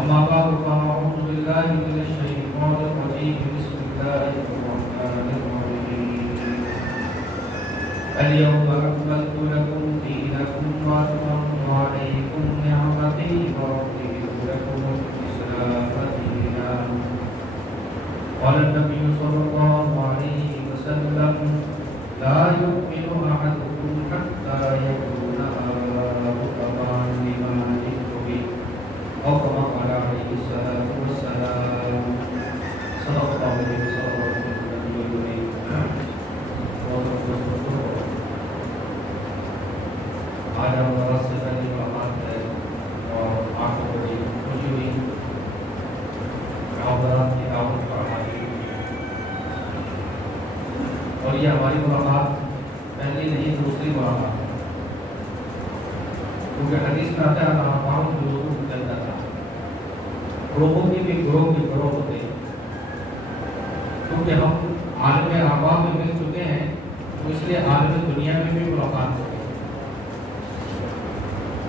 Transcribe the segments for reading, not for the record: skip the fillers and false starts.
أما بعد فأعوذ بالله من الشيطان الرجيم بسم الله الرحمن الرحيم اليوم أكملت لكم دينكم وأتممت عليكم نعمتي ورضيت لكم الإسلام دينا قال النبي صلى الله عليه وسلم لا يؤمن أحدكم حتى يكون هواه تبعا لما جئت به أو كما قال عليه الصلاة والسلام صدق الله العظيم صدق النبي الكريم آج ہم درس سے پہلی ملاقات ہے اور آپ کو بڑی خوشی ہوئی معاورات کی دعوت پر آئی اور یہ ہماری ملاقات پہلی نہیں دوسری ملاقات ہے کیونکہ حدیث میں آتا ہے ناپاؤں لوگوں کو چلتا تھا گروہوں کی بھی گروہ ہوتے ہیں کیونکہ ہم عالم ارواح میں مل چکے ہیں تو اس لیے عالم دنیا میں بھی ملاقات ہوتی ہے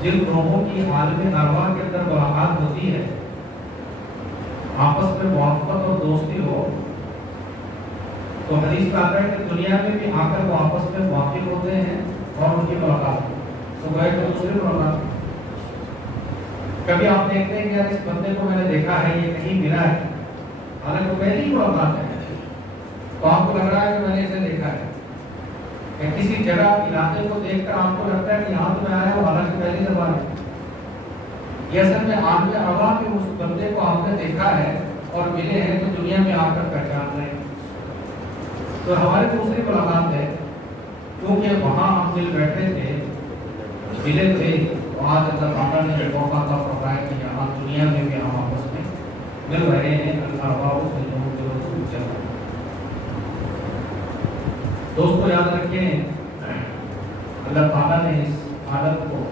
جن گروہوں کی عالم ارواح کے اندر ملاقات ہوتی ہے آپس میں موافقت اور دوستی ہو تو حدیث میں آتا ہے کہ دنیا میں بھی آ کر وہ آپس میں موافق ہوتے ہیں اور ان کی ملاقات تو گئے تو دوسری ملاقات کبھی آپ دیکھتے ہیں کہ یار اس بندے کو میں نے دیکھا ہے یہ کہیں ملا ہے حالانکہ پہلی ملاقات ہے تو آپ کو لگ رہا ہے کہ میں نے اسے دیکھا ہے یا کسی جگہ علاقے کو دیکھ کر آپ کو لگتا ہے کہ یہاں تو میں آیا ہوں حالانکہ پہلی دفعہ ہے یہ اصل میں عالم ارواح میں اس بندے کو آپ نے دیکھا ہے اور ملے ہیں تو دنیا میں آ کر پہچان رہے ہیں تو ہماری دوسری ملاقات ہے کیونکہ وہاں ہم مل بیٹھے تھے ملے تھے تو آج اللہ تعالیٰ نے موقع عطا فرمایا کہ یہاں دنیا میں بھی ہم آپس میں مل رہے ہیں الارواح بالجسد جمع دوستو یاد رکھیں اللہ تعالیٰ نے اس عالم کو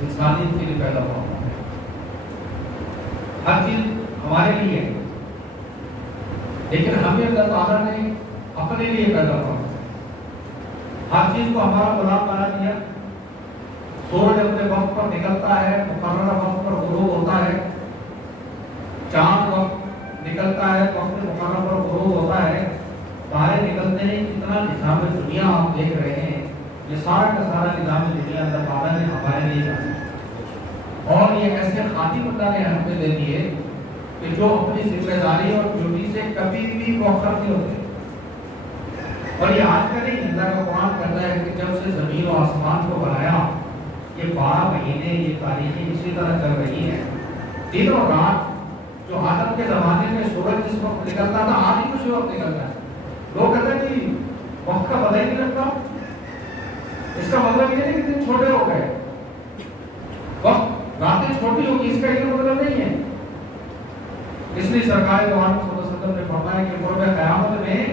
انسانیت کے لیے پیدا فرمایا ہے ہر چیز ہمارے لیے ہے لیکن ہمیں اللہ تعالیٰ نے اپنے لیے پیدا فرمایا ہر چیز کو ہمارا غلام بنا دیا سورج اپنے وقت پر نکلتا ہے مقررہ وقت پر غروب ہوتا ہے چاند وقت نکلتا ہے تو اپنے مقررہ پر غروب ہوتا ہے تارے نکلتے ہیں کتنا نظام دنیا آپ دیکھ رہے ہیں یہ سارا کا سارا نظام دنیا اللہ تعالیٰ نے ہمارے لیے بنایا اور یہ ایسے خاطی اللہ نے ہم پہ دے دیے کہ جو اپنی ذمہ داری اور ڈیوٹی سے کبھی بھی موخر نہیں ہوتے اور یہ آج کا نہیں اللہ کا قرآن کہتا ہے کہ جب سے زمین و آسمان کو بنایا یہ 12 مہینے یہ تاریخیں اسی طرح چل رہی ہیں دن اور رات جو آدم کے زمانے میں سورج جس وقت نکلتا تھا آج ہی کچھ وقت نکلتا ہے لوگ کہتے ہیں کہ وقت کا پتہ ہی نہیں لگتا اس کا مطلب یہ نہیں کہ دن چھوٹے ہو گئے وقت راتیں چھوٹی ہوگی اس کا یہ مطلب نہیں ہے اس لیے سرکار دو عالم صلی اللہ علیہ وسلم نے فرمایا کہ قرب قیامت میں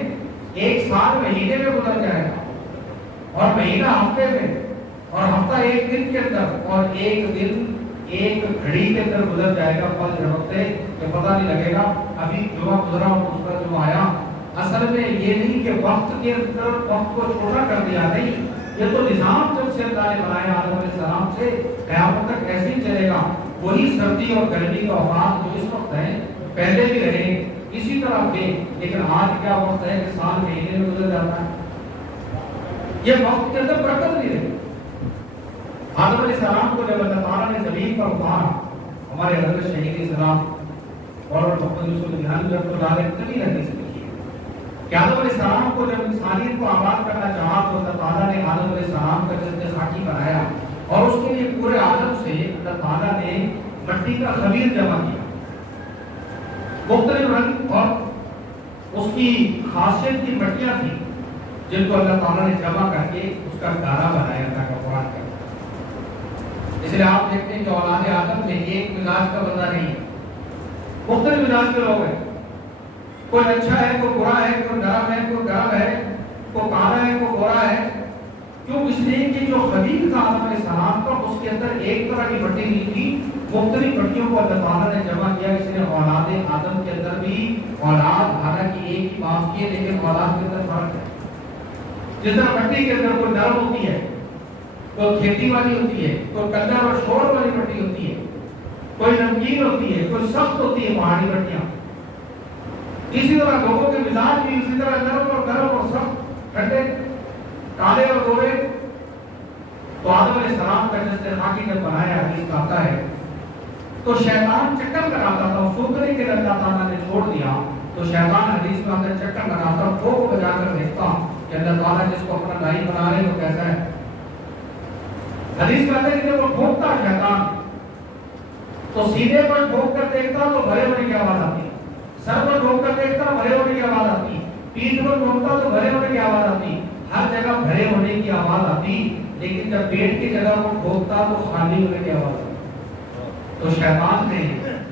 1 سال مہینے میں گزر جائے گا اور مہینہ ہفتے میں اور ہفتہ 1 دن کے اندر اور 1 دن 1 گھڑی کے اندر گزر جائے گا پل جھپکتے کہ پتہ نہیں لگے گا ابھی جمعہ گزرا اور دوسرا جمعہ آیا اصل میں یہ نہیں کہ وقت کے اندر وقت کو چھوٹا کر دیا نہیں یہ تو نظام جب سے اللہ نے بنایا آدم علیہ السلام سے قیامت تک ایسے ہی چلے گا وہی سردی اور گرمی کا اوقات جو اس وقت ہے پہلے بھی رہے اسی طرح تھے لیکن آج کیا وقت ہے کہ سال مہینے میں گزر جاتا ہے یہ وقت کے اندر برکت نہیں رہی آدم علیہ السلام کو جب اللہ تعالیٰ نے زمین پر اتارا ہمارے حضرت شہید اسلام اور محمد یوسف نبھانی جب تو ڈالے کبھی حدیث لکھی ہے کہ آدم علیہ السلام کو جب انسانیت کو آباد کرنا چاہا تو اللہ تعالیٰ نے آدم علیہ السلام کا جسد خاکی بنایا اور اس کے لیے پورے عالم سے اللہ تعالیٰ نے مٹی کا خمیر جمع کیا مختلف رنگ اور اس کی خاصیت کی مٹیاں تھیں جن کو اللہ تعالیٰ نے جمع کر کے اس کا گارا بنایا اللہ کا قرآن کا اس لیے آپ دیکھتے ہیں کہ اولاد آدم میں ایک مزاج کا بندہ نہیں ہے مختلف مزاج کے لوگ ہیں کوئی اچھا ہے کوئی برا ہے کوئی نرم ہے کوئی گرم ہے کوئی کالا ہے کوئی گورا ہے کیوں اس لیے کہ جو خلیق تھا آدم علیہ السلام کا اس کے اندر ایک طرح کی مٹی نہیں تھی مختلف مٹیوں کو اللہ تعالیٰ نے جمع کیا اس لیے اولاد آدم کے اندر بھی اولاد حالانکہ ایک ہی باپ کی ہے لیکن اولاد کے اندر فرق ہے جس طرح مٹی کے اندر کوئی نرم ہوتی ہے کوئی کھیتی والی ہوتی ہے کوئی کلر اور شور والی مٹی ہوتی ہے کوئی نمکین ہوتی ہے، کوئی سخت ہوتی ہے پہاڑی بٹیاں. اسی طرح لوگوں کے مزاج بھی اسی طرح گرم اور سخت، ٹھنڈے، کالے اور گورے. تو آدم علیہ السلام کا جس نے خاکی جب بنایا، حدیث میں آتا ہے، تو شیطان چکر لگاتا تھا. سوکھنے کے اللہ تعالیٰ نے چھوڑ دیا تو شیطان حدیث میں اندر چکر لگاتا، ٹھوک بجا کر دیکھتا کہ اللہ تعالیٰ جس کو اپنا بھائی بنا رہے وہ کیسا ہے. حدیث میں آتا ہے کہ جب وہ ٹھوکتا شیطان تو سینے پر ٹھوک کر دیکھتا تو بھرے ہونے کی آواز آتی، سر پر ٹھوک کر دیکھتا بھرے ہونے کی آواز آتی، پیٹھ پر ٹھوکتا تو بھرے ہونے کی آواز آتی، ہر جگہ بھرے ہونے کی آواز آتی. لیکن جب پیٹ کی جگہ کو ٹھوکتا تو خالی ہونے کی آواز آتی. تو شیطان نے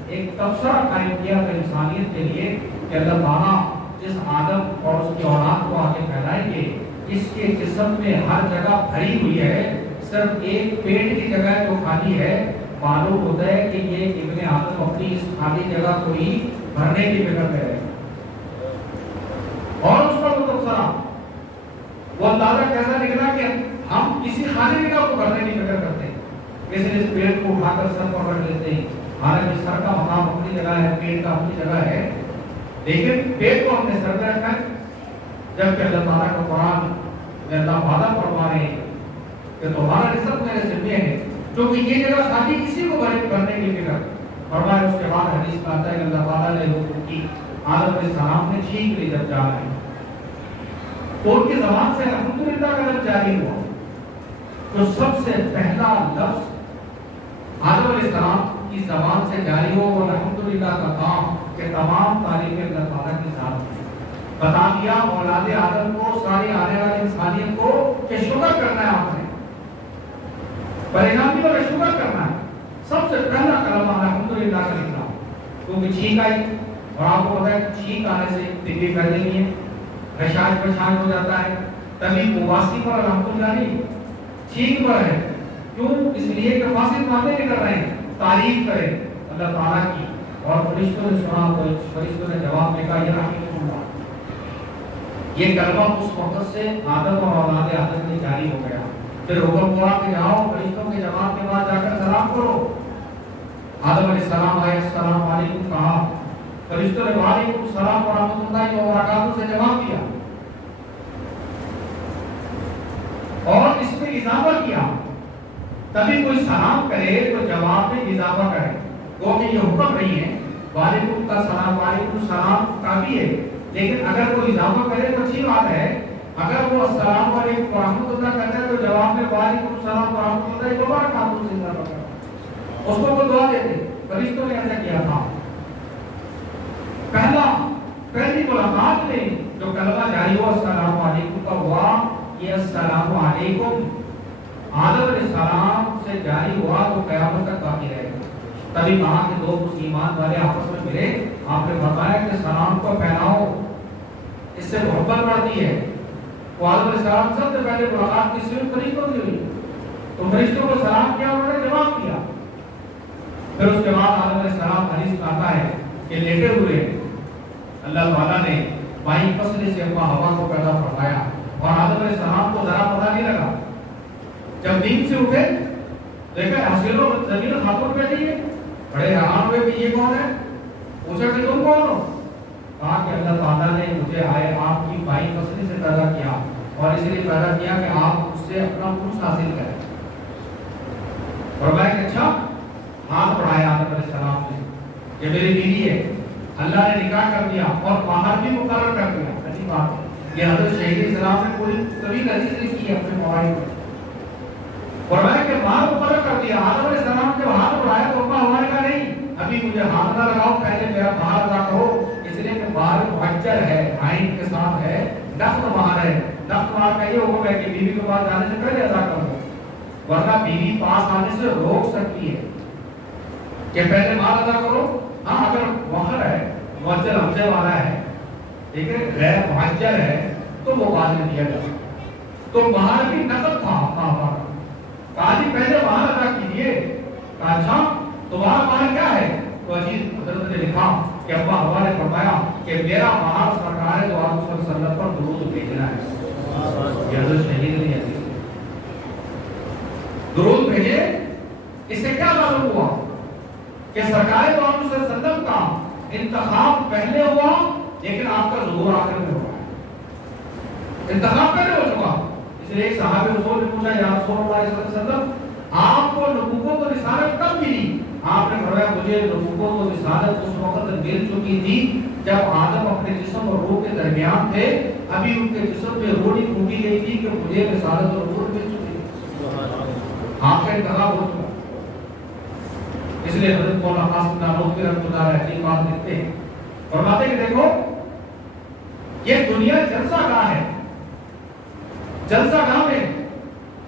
ایک تبصرہ قائم کیا تو انسانیت کے لیے کہ اللہ تعالیٰ جس آدم اور اس کی اولاد کو آگے پھیلائیں گے، اس کے جسم میں ہر جگہ بھری ہوئی ہے، صرف ایک پیٹ کی جگہ جو خالی ہے. معلوم ہوتا ہے کہ یہ ابن آدم اپنی اس خالی جگہ کو ہی بھرنے کی فکر میں ہے. اور اس کا وہ تبصرہ وہ اندازہ کیسا نکلا کہ ہم کسی خالی جگہ کو بھرنے کی فکر کرتے ہیں. کسی نے اس پیڑ کو اٹھا کر سر پر رکھ لیتے ہیں، حالانکہ سر کا مقام اپنی جگہ ہے، پیڑ کا اپنی جگہ ہے، لیکن پیڑ کو ہم نے سر پہ رکھا ہے. جبکہ اللہ تعالیٰ کا قرآن میں اللہ وعدہ فرما رہے ہیں کہ تمہارا رزق میرے ذمہ ہے، کیونکہ یہ جگہ خالی کسی کو بھرنے کی فکر فرمایا. اس کے بعد حدیث میں آتا ہے کہ اللہ تعالیٰ نے لوگوں کی آدم علیہ السلام نے چھینک لی جب جا رہے ہیں تو ان کی زبان سے الحمدللہ کا لفظ جاری ہوا. تو سب سے پہلا لفظ آدم علیہ السلام کی زبان سے جاری ہو وہ الحمدللہ کا کام کہ تمام تعریفیں اللہ تعالیٰ کی ذات کی. بتا دیا اولاد آدم کو، ساری آنے والی انسانیت کو کہ شکر کرنا ہے، آپ نے پریشانی پر شکر کرنا ہے. سب سے پہلا کلمہ الحمدللہ کا نکلا کیونکہ چھینک آئی. اور آپ کو پتا ہے چھینک آنے سے طبی پھیلے نہیں ہے، خشاش پریشان ہو جاتا ہے. تبھی مواسی پر الحمدللہ نہیں، چھینک پر ہے. کیوں؟ اس لیے کہ فاسد باتیں نہیں کر رہے ہیں، تعریف کریں اللہ تعالیٰ کی. اور فرشتوں نے سنا تو فرشتوں نے جواب میں کہا یہ رحمت اللہ. یہ کلمہ اس وقت سے آدم اور اولاد آدم میں جاری ہو گیا. پھر حکم ہوا کہ جاؤ فرشتوں کے جواب کے بعد جا کر سلام کرو. آدم علیہ السلام آئے، السلام علیکم کہا، فرشتوں نے وعلیکم السلام ورحمۃ اللہ وبرکاتہ سے جواب دیا اور اس میں اضافہ کیا. تبھی کوئی سلام کرے تو جواب میں اضافہ کرے. وہ کہ یہ حکم نہیں ہے، وعلیکم کا سلام، وعلیکم السلام کافی ہے، لیکن اگر کوئی اضافہ کرے تو اچھی بات ہے. اگر وہ السلام علیکم ورحمۃ اللہ کہتا ہے تو جواب میں وعلیکم السلام ورحمۃ اللہ وبرکاتہ سے اضافہ کرے، اس کو وہ دعا دیتے. فرشتوں نے ایسا کیا تھا. پہلی ملاقات میں جو کلمہ جاری ہوا السلام علیکم کا ہوا، یہ السلام علیکم آدم علیہ السلام سے جاری ہوا تو قیامت تک باقی رہے گا. تبھی کہا کہ دو مسلمان والے آپس میں ملے، آپ نے بتایا کہ سلام کو پھیلاؤ، اس سے محبت بڑھتی ہے. تو آدم علیہ السلام سب سے پہلے ملاقات کی صرف فرشتوں کی ہوئی تو فرشتوں کو سلام کیا، انہوں نے جواب دیا. پھر اس کے بعد آدم علیہ السلام حدیث میں آتا ہے کہ لیٹے ہوئے اللہ تعالیٰ نے بائیں فصل سے اپنا ہوا کو پیدا فرمایا اور آدم علیہ السلام کو ذرا پتہ نہیں لگا. جب نیند سے اٹھے دیکھا حسین و زمین خاتون بیٹھی ہے، بڑے حیران ہوئے کہ یہ کون ہے. پوچھا کہ تم کون ہو؟ کہا کہ اللہ تعالیٰ نے مجھے آئے آپ کی بائیں فصل سے پیدا کیا اور اس لیے پیدا کیا کہ آپ اس سے اپنا پروس حاصل کریں. فرمایا کہ اچھا. ہاتھ بڑھایا آدم علیہ السلام نے کہ میری بیوی ہے، اللہ نے نکاح کر دیا اور باہر بھی مقرر کر دیا. عجیب بات ہے، یہ حضرت شہید اسلام نے پوری کبھی حدیث لکھی ہے اپنے موبائل پر. فرمایا کہ باہر مقرر کر دیا. آدم علیہ السلام جب ہاتھ بڑھایا تو ہمارے کا نہیں، ابھی مجھے ہاتھ نہ لگاؤ، پہلے میرا باہر ادا کرو، اس لیے کہ باہر محجر ہے، آئین کے ساتھ ہے، نفل باہر ہے. نفل باہر کا یہ حکم ہے کہ بیوی کے پاس جانے سے پہلے ادا کر دو، ورنہ بیوی پاس آنے سے روک سکتی ہے کہ پہلے باہر ادا کرو. ہاں اگر مؤخر ہے، مؤجل حمزے والا ہے، لیکن غیر محجر ہے تو وہ بعد میں دیا جا سکتا. تو باہر بھی نقل تھا کہا جی پہلے باہر ادا کیجیے. کہا اچھا تمہارا باہر کیا ہے؟ تو عزیز حضرت نے لکھا کہ ابا ہوا نے فرمایا کہ میرا باہر سرکار ہے تو آپ صلی اللہ علیہ وسلم پر درود بھیجنا ہے. یہ حضرت شہید نہیں ہے، درود بھیجے. اس سے کیا معلوم ہوا کہ سرکار دو عالم صلی اللہ علیہ وسلم کا انتخاب پہلے ہوا لیکن آپ کا ظہور آخر میں ہوا ہے. انتخاب پہلے ہو چکا. اس لیے ایک صحابی رسول نے پوچھا یا رسول اللہ صلی اللہ علیہ وسلم آپ کو نبوت و رسالت کب ملی؟ آپ نے فرمایا مجھے نبوت و رسالت اس وقت مل چکی تھی جب آدم اپنے جسم اور روح کے درمیان تھے. ابھی ان کے جسم میں روح نہیں پھوٹی گئی تھی کہ مجھے رسالت اور نبوت مل چکی تھی. آپ کا انتخاب ہو چکا. اس لیے حضرت مولانا قاسم نانوتوی رحمۃ اللہ علیہ عجیب بات لکھتے ہیں. فرماتے کہ دیکھو یہ دنیا جلسہ گاہ ہے. جلسہ گاہ میں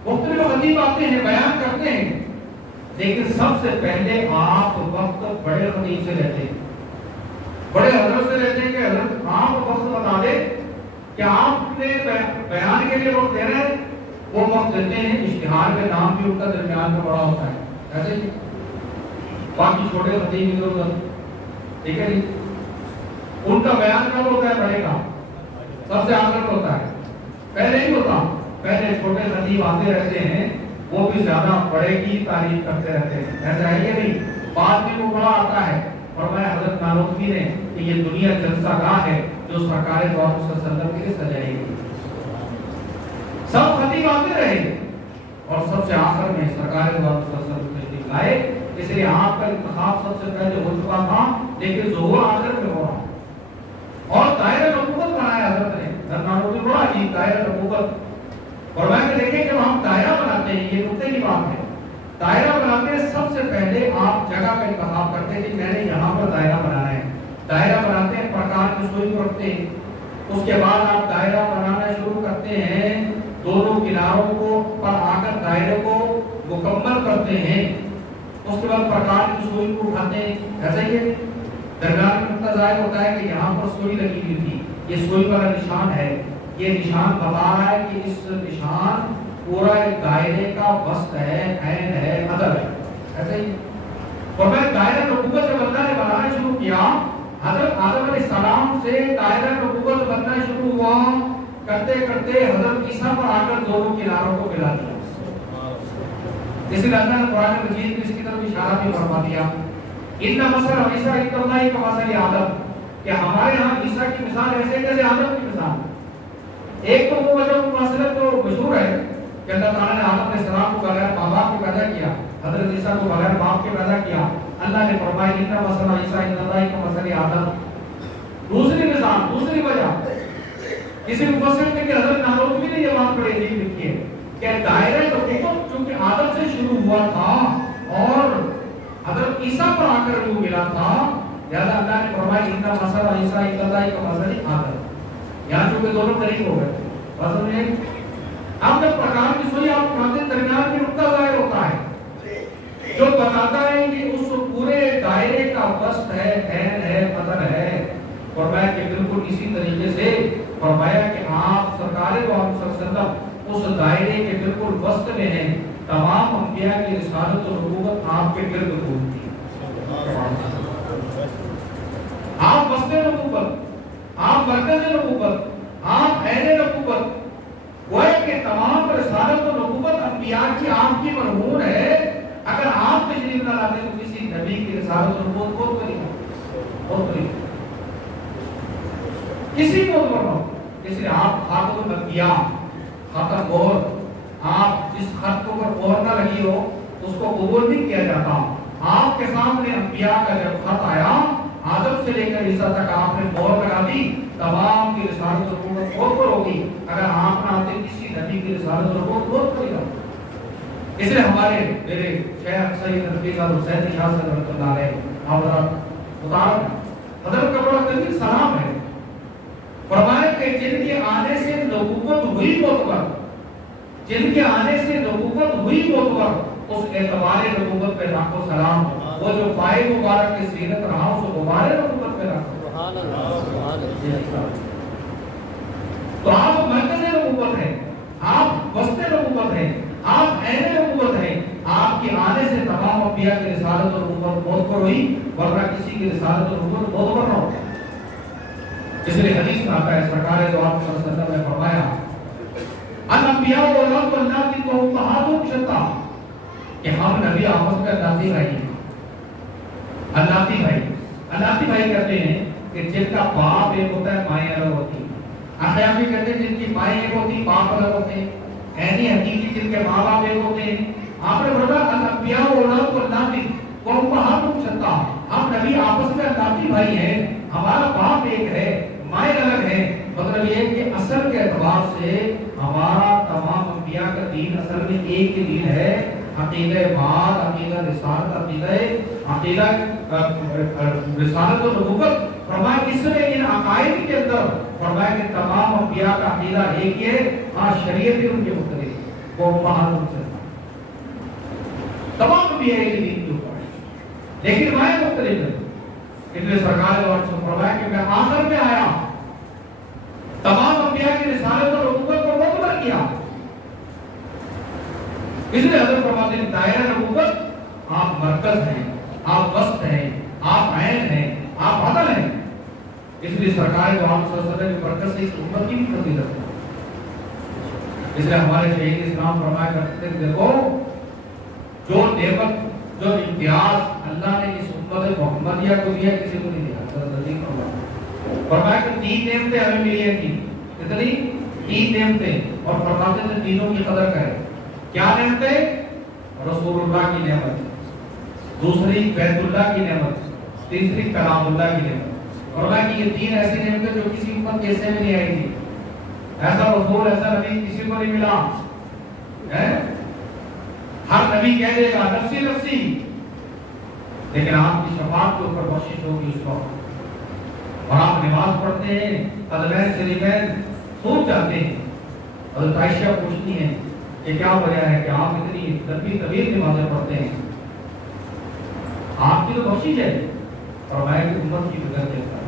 مختلف عجیب باتیں ہیں بیان کرتے ہیں لیکن سب سے پہلے آپ وقت بڑے خطیب سے رہتے ہیں, بڑے حضرت سے رہتے ہیں کہ حضرت آپ وقت بتا دے کہ آپ نے بیان کے لیے وقت دے رہے ہیں. وہ وقت دیتے ہیں. اشتہار کے نام بھی ان کا درمیان میں بڑا ہوتا ہے. ایسے ہی باقی چھوٹے خطیب ادھر ادھر, ٹھیک ہے جی. ان کا بیان کب ہوتا ہے؟ بڑے کا سب سے آخر ہوتا ہے, پہلے نہیں ہوتا. پہلے چھوٹے خطیب آتے رہتے ہیں, وہ بھی زیادہ بڑے کی تعریف کرتے رہتے ہیں. ایسا ہے کہ نہیں؟ بعد میں وہ بڑا آتا ہے. فرمایا حضرت نانوتوی نے کہ یہ دنیا جلسہ گاہ ہے جو سرکار دو عالم صلی اللہ علیہ وسلم کے لیے سجائی گئی. سب خطیب آتے رہے اور سب سے آخر میں سرکار دو عالم صلی اللہ علیہ وسلم تشریف لائے. اس لیے آپ کا انتخاب سب سے پہلے ہو چکا تھا لیکن ظہور آخر میں ہو رہا. اور دائرہ نبوت بنایا حضرت نے. حضرت نانوتوی بڑا عجیب دائرہ نبوت. اور میں دیکھیں کہ ہم دائرہ بناتے ہیں, یہ نقطے کی بات ہے. دائرہ بناتے ہیں سب سے پہلے آپ جگہ کا انتخاب کرتے ہیں کہ میں نے یہاں پر دائرہ بنانا ہے. دائرہ بناتے ہیں, پرکار کی سوئی کو رکھتے ہیں. اس کے بعد آپ دائرہ بنانا شروع کرتے ہیں, دونوں کناروں کو پر آ کر دائرے کو مکمل کرتے ہیں. اس کے بعد پرکار کی سوئی کو اٹھاتے ہیں. ایسا ہی ہے درمیان میں نقطہ ظاہر ہوتا ہے کہ یہاں پر سوئی لگی ہوئی تھی, یہ سوئی والا نشان ہے. یہ نشان بتا رہا ہے کہ اس نشان پورا ایک دائرے کا وسط ہے, عین ہے, عدل ہے. ایسا ہی اور میں دائرہ نبوت جب اللہ نے بنانا شروع کیا, حضرت آدم علیہ السلام سے دائرہ نبوت بننا شروع ہوا. کرتے کرتے حضرت عیسیٰ پر آ کر دونوں کناروں کو ملا دیا. اس لیے اللہ نے قرآن مجید میں اس کی طرف اشارہ بھی فرما دیا, ان مثل عیسیٰ عند اللہ کمثل آدم, کہ ہمارے ہاں عیسیٰ کی مثال ایسے جیسے آدم کی مثال. ایک تو وہ وجہ مسئلہ تو مشہور ہے کہ اللہ تعالیٰ نے آدم علیہ السلام کو بغیر ماں باپ کے پیدا کیا, حضرت عیسیٰ کو بغیر باپ کے پیدا کیا. اللہ نے فرمایا ان مثل عیسیٰ عند اللہ کمثل آدم. دوسری مثال, دوسری وجہ کسی مفسر نے کہ حضرت نانوتوی نے یہ بات بڑی عجیب لکھی ہے کہ دائرہ نبوت چونکہ آدم سے شروع ہوا تھا اور حضرت عیسیٰ پر آ کر وہ ملا تھا, لہذا اللہ نے فرمایا ان مثل عیسیٰ عند اللہ کمثل آدم. یہاں چونکہ دونوں قریب ہو گئے. بس میں اب جب پرکار کی سوئی آپ اٹھاتے درمیان میں نقطہ ظاہر ہوتا ہے جو بتاتا ہے کہ اس پورے دائرے کا وسط ہے, عین ہے, قدر ہے. فرمایا کہ بالکل اسی طریقے سے فرمایا کہ آپ سرکار دو عالم صلی اللہ علیہ وسلم اس دائرے کے بالکل وسط میں ہیں. تمام انبیاء کی رسالت و نبوت آپ کے گرد گھومتی ہے. آپ وسط نبوت, آپ مرکز نبوت, آپ عین نبوت. وہ کہ تمام رسالت و نبوت انبیاء کی آپ کی مرہون ہے. اگر آپ تشریف نہ لاتے تو کسی نبی کی رسالت و نبوت بہت قریب کسی کو بڑھو. اس لیے آپ خاتم الانبیاء, خاتم مہر, آپ جس خط کو پر مہر نہ لگی ہو اس کو قبول نہیں کیا جاتا. آپ کے سامنے انبیاء کا جب خط آیا آدم سے لے کر عیسیٰ تک آپ نے مہر لگا دی, تمام کی رسالت و نبوت بہت پر ہوگی. اگر آپ نہ آتے کسی نبی کی رسالت و نبوت بہت پر ہوگی. اس لیے ہمارے میرے شیخ سید رفیق حسین شاہ صاحب رحمۃ اللہ علیہ حضرت کا بڑا طویل سلام ہے. فرمایا کہ جن کے آنے سے نبوت ہوئی معتبر, جن کے آنے سے نبوت ہوئی معتبر, اس اعتبار نبوت پہ لاکھوں سلام. وہ جو پائے مبارک کی سیرت رہا اس کو مبارک نبوت پہ رکھو. سبحان اللہ. تو آپ مرکز نبوت ہیں, آپ وسط نبوت ہیں, آپ عین نبوت ہیں. آپ کے آنے سے تمام انبیاء کی رسالت اور نبوت بہت پر ہوئی, ورنہ کسی کی رسالت اور نبوت بہت پر نہ ہوتی. اس لیے حدیث میں آتا ہے سرکار دو عالم صلی اللہ علیہ وسلم نے فرمایا الانبیاء اولاد اللہ کی تو امہاتهم شتیٰ, کہ ہم نبی آپس میں ناطق رہی ہیں. اللہ بھائی کہتے ہیں کہ جن کا باپ ایک ہوتا ہے مائیں الگ ہوتی ہیں۔ احیامی کہتے ہیں جن کی مائیں ایک ہوتی ہیں باپ الگ ہوتے ہیں۔ عینی حقیقی جن کے ماں باپ ایک ہوتے ہیں۔ آپ نے فرمایا الانبیاء اولاد النبی قومہم شتیٰ، ہم نبی آپس میں اللہ بھائی ہیں، ہمارا باپ ایک ہے، مائیں الگ ہیں۔ مطلب یہ کہ اصل کے اعتبار سے ہمارا تمام انبیاء کا دین اصل میں ایک ہی دین ہے، عقیدہ بعث، عقیدہ رسالت، عقیدہ رسالت و نبوت۔ فرمایا اس میں ان عقائد کے اندر فرمایا کہ تمام انبیاء کا عقیدہ ایک ہی ہے، ہاں شریعت بھی ان کے مختلف، وہ باہر تمام انبیاء ایک ہی دین کے اوپر ہے، لیکن مائیں مختلف ہے۔ اس لیے سرکار اور فرمایا کہ میں آخر میں آیا، تمام انبیاء کی رسالت اور نبوت کو مکمل کیا۔ اس لیے حضرت فرماتے ہیں دائرہ نبوت آپ مرکز ہیں، آپ وسط ہیں، آپ عین ہیں، آپ عدل ہیں۔ اس لیے سرکار کو آپ صلی اللہ علیہ وسلم کی برکت سے اس امت کی بھی فضیلت ہے۔ اس لیے ہمارے شہید اسلام فرمایا کرتے ہیں دیکھو جو نعمت، جو امتیاز اللہ نے اس امت محمدیہ کو دیا کسی کو نہیں دیا۔ فرمایا کہ 3 نعمتیں ہمیں ملی ہیں، کتنی 3 نعمتیں، اور فرماتے ہیں تینوں کی قدر کریں۔ کیا نعمتیں؟ رسول اللہ کی نعمت، دوسری بیت اللہ کی نعمت، تیسری کلام اللہ کی نعمت۔ اور کہ یہ 3 ایسی نعمتیں جو کسی امت کے حصے میں نہیں آئی تھی، ایسا رسول ایسا نبی کسی کو نہیں ملا ہے۔ ہر نبی کہہ دے گا نفسی نفسی، لیکن آپ کی شفاعت کے اوپر بخشش ہوگی اس وقت۔ اور آپ نماز پڑھتے ہیں، قدمین سریمین سوچ جاتے ہیں، حضرت عائشہ پوچھتی ہیں کہ کیا وجہ ہے کہ آپ اتنی لمبی طویل نمازیں پڑھتے ہیں، آپ کی تو بخشش ہے، اور میں امت کی فکر دیتا ہوں۔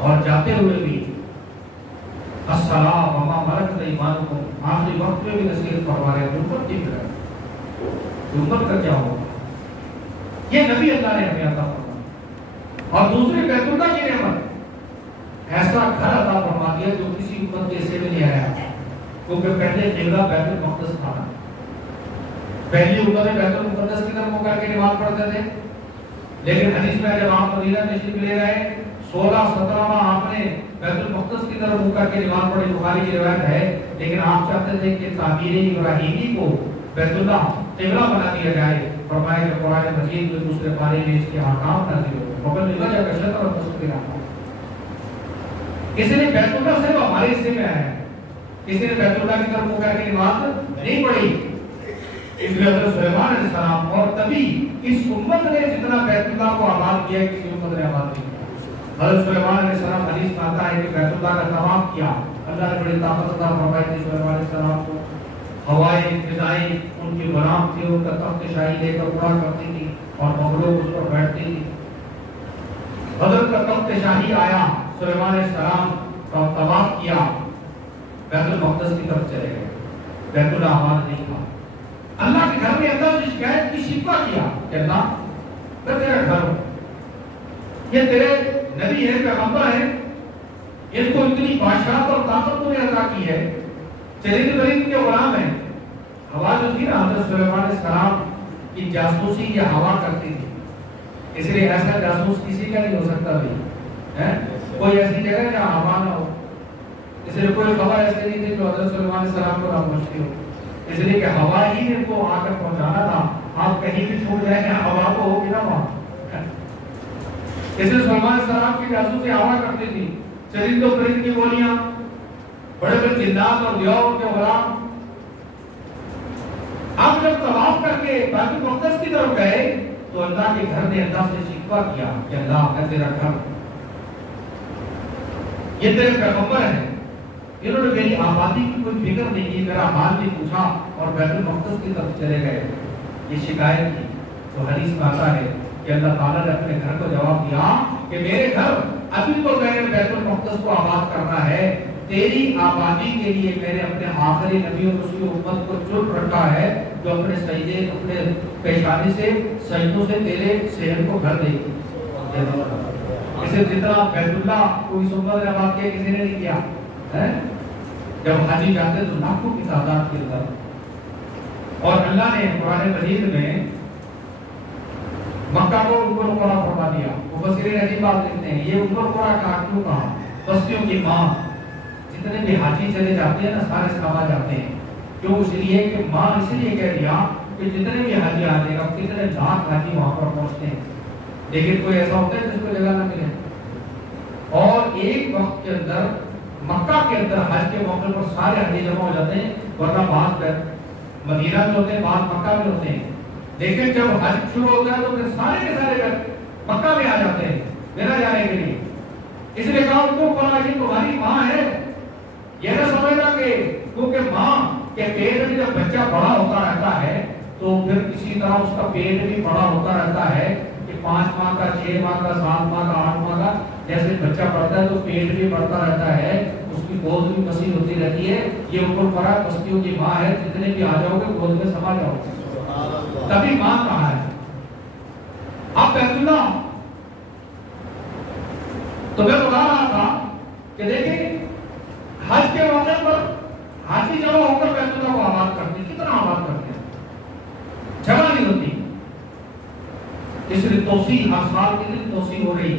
اور جاتے ہوئے بھی السلام وما ملکت ایمانکم، آخری وقت میں بھی نصیحت فرما رہے ہیں امت کی فکر، امت کا کیا ہوگا، یہ نبی اللہ نے ہمیں عطا فرمایا۔ اور دوسری بیت اللہ کی نعمت، ایسا گھر عطا فرما دیا جو کسی امت کے حصے میں نہیں آیا، کیونکہ پہلے قبلہ بیت المقدس تھا، پہلی امت بیت المقدس کی طرف کر کے نماز پڑھتے تھے، لیکن حدیث میں جب آپ مدینہ تشریف لے رہے 16-17 ماہ آپ نے بیت المقدس کی طرف منہ کر کے نماز پڑھی، بخاری کی روایت ہے، لیکن آپ چاہتے تھے کہ تعبیر ابراہیمی کو بیت اللہ قبلہ بنا دیا جائے۔ فرمایا کہ قرآن مجید میں دوسرے پارے میں اس کے احکام نازل ہوئے، مگر نگاہ کا شطر اور تصویر آتا ہے۔ کسی نے بیت اللہ صرف ہمارے حصے میں آیا ہے، کسی نے بیت اللہ کی طرف منہ کر کے نماز نہیں پڑھی۔ اس لیے حضرت سلیمان علیہ السلام اور تبھی اس امت نے جتنا بیت اللہ کو آباد کیا کسی امت نے آباد نہیں کیا۔ حضرت سلیمان علیہ السلام حدیث میں آتا ہے کہ بیت اللہ کا طواف کیا، اللہ نے بڑی طاقت عطا فرمائی تھی سلیمان علیہ السلام کو، ہوائیں فضائیں ان کی غلام تھی، ان کا تخت شاہی لے کر اڑا کرتی تھی اور مخلوق اس پر بیٹھتی تھی۔ حضرت کا تخت شاہی آیا، سلیمان علیہ السلام کا طواف کیا، بیت المقدس کی طرف چلے گئے، بیت اللہ آباد نہیں تھا۔ اللہ کے گھر میں اللہ سے شکایت کی، شکوہ کیا کہ اللہ میں تیرا گھر ہوں، یہ تیرے نبی ہے، پیغمبر ہے، ان کو اتنی بادشاہت اور طاقت تو نے عطا کی ہے، چرند پرند کے غلام ہیں۔ ہوا جو تھی نا حضرت سلیمان علیہ السلام کی جاسوسی یہ ہوا کرتی تھی، اس لیے ایسا جاسوس کسی کا نہیں ہو سکتا بھی، کوئی ایسی جگہ جہاں ہوا نہ ہو، اس لیے کوئی خبر ایسی نہیں تھی جو حضرت سلیمان علیہ السلام کو نہ پہنچتی ہو، اس لیے کہ ہوا ہی نے کو آ کر پہنچانا تھا، آپ کہیں بھی چھوٹ جائیں گے ہوا کو ہوگی نا وہاں۔ اس لیے سلیمان علیہ السلام کی جاسوسی ہوا کرتی تھی، چرند و پرند کی بولیاں، بڑے بڑے جنات اور دیووں کے غلام۔ اب جب طواف کر کے بیت المقدس کی طرف گئے تو اللہ کے گھر نے اللہ سے شکوہ کیا کہ اللہ میں تیرا گھر، یہ تیرے پیغمبر ہیں، انہوں نے میری آبادی کی کوئی فکر نہیں کی، میرا حال بھی پوچھا اور بیت المقدس کی طرف چلے گئے، یہ شکایت کی۔ تو حدیث میں آتا ہے کہ اللہ تعالیٰ نے اپنے گھر کو جواب دیا کہ میرے گھر ابھی تو میں نے بیت المقدس کو آباد کرنا ہے، تیری آبادی کے لیے میں نے اپنے آخری نبی اور اس کی امت کو چن رکھا ہے جو اپنے سجدے، اپنے پیشانی سے سجدوں سے تیرے شہر کو گھر دے گی۔ اسے جتنا بیت اللہ کو اس امت نے آباد کیا کسی نے نہیں کیا ہے۔ جب حاجی جاتے تو لاکھوں کی تعداد کے اندر، اور اللہ نے قرآن مجید میں مکہ کو ام القریٰ فرما دیا. مفسرین عجیب بات لکھتے ہیں, یہ ام القریٰ کا کیوں کہا؟ بستیوں کی ماں. جتنے بھی حاجی چلے جاتے ہیں نا سارے سما جاتے ہیں. کیوں؟ اس لیے کہ ماں اس لیے کہہ دیا کہ جتنے بھی حاجی آتے ہیں, اب کتنے لاکھ حاجی وہاں پر پہنچتے ہیں, لیکن کوئی ایسا ہوتا ہے جس کو جگہ نہ ملے. اور ایک وقت کے اندر مکہ کے اندر حج کے موقع پر سارے حاجی جمع ہو جاتے ہیں, ورنہ بعض مدینہ میں ہوتے ہیں, بعض مکہ میں ہوتے ہیں. لیکن جب حج شروع ہوتا ہے تو پھر سارے کے سارے مکہ میں آ جاتے ہیں میرا جانے کے لیے. اس لیے کہا ان کو پڑھا یہ تمہاری ماں ہے. یہ نہ سمجھنا کہ کیونکہ ماں کے پیٹ میں جب بچہ بڑا ہوتا رہتا ہے تو پھر اسی طرح اس کا پیٹ بھی بڑا ہوتا رہتا ہے کہ 5 ماہ کا, 6 ماہ کا, 7 ماہ کا, 8 ماہ کا جیسے بچہ بڑھتا ہے تو پیٹ بھی بڑھتا رہتا ہے, اس کی گود بھی وسیع ہوتی رہتی ہے. یہ اوپر پڑا بستیوں کی ماں ہے, جتنے بھی آ جاؤ گے گود میں سما جاؤ گے, تبھی ماں کہاں ہے. اب بیت اللہ تو میں بتا رہا تھا کہ دیکھیں حج کے موقع پر حاجی جمع ہو کر بیت اللہ کو آباد کرتے ہیں. کتنا آباد کرتے ہیں, جگہ نہیں ہوتی. اس لیے توسیع ہر سال کے دن توسیع ہو رہی,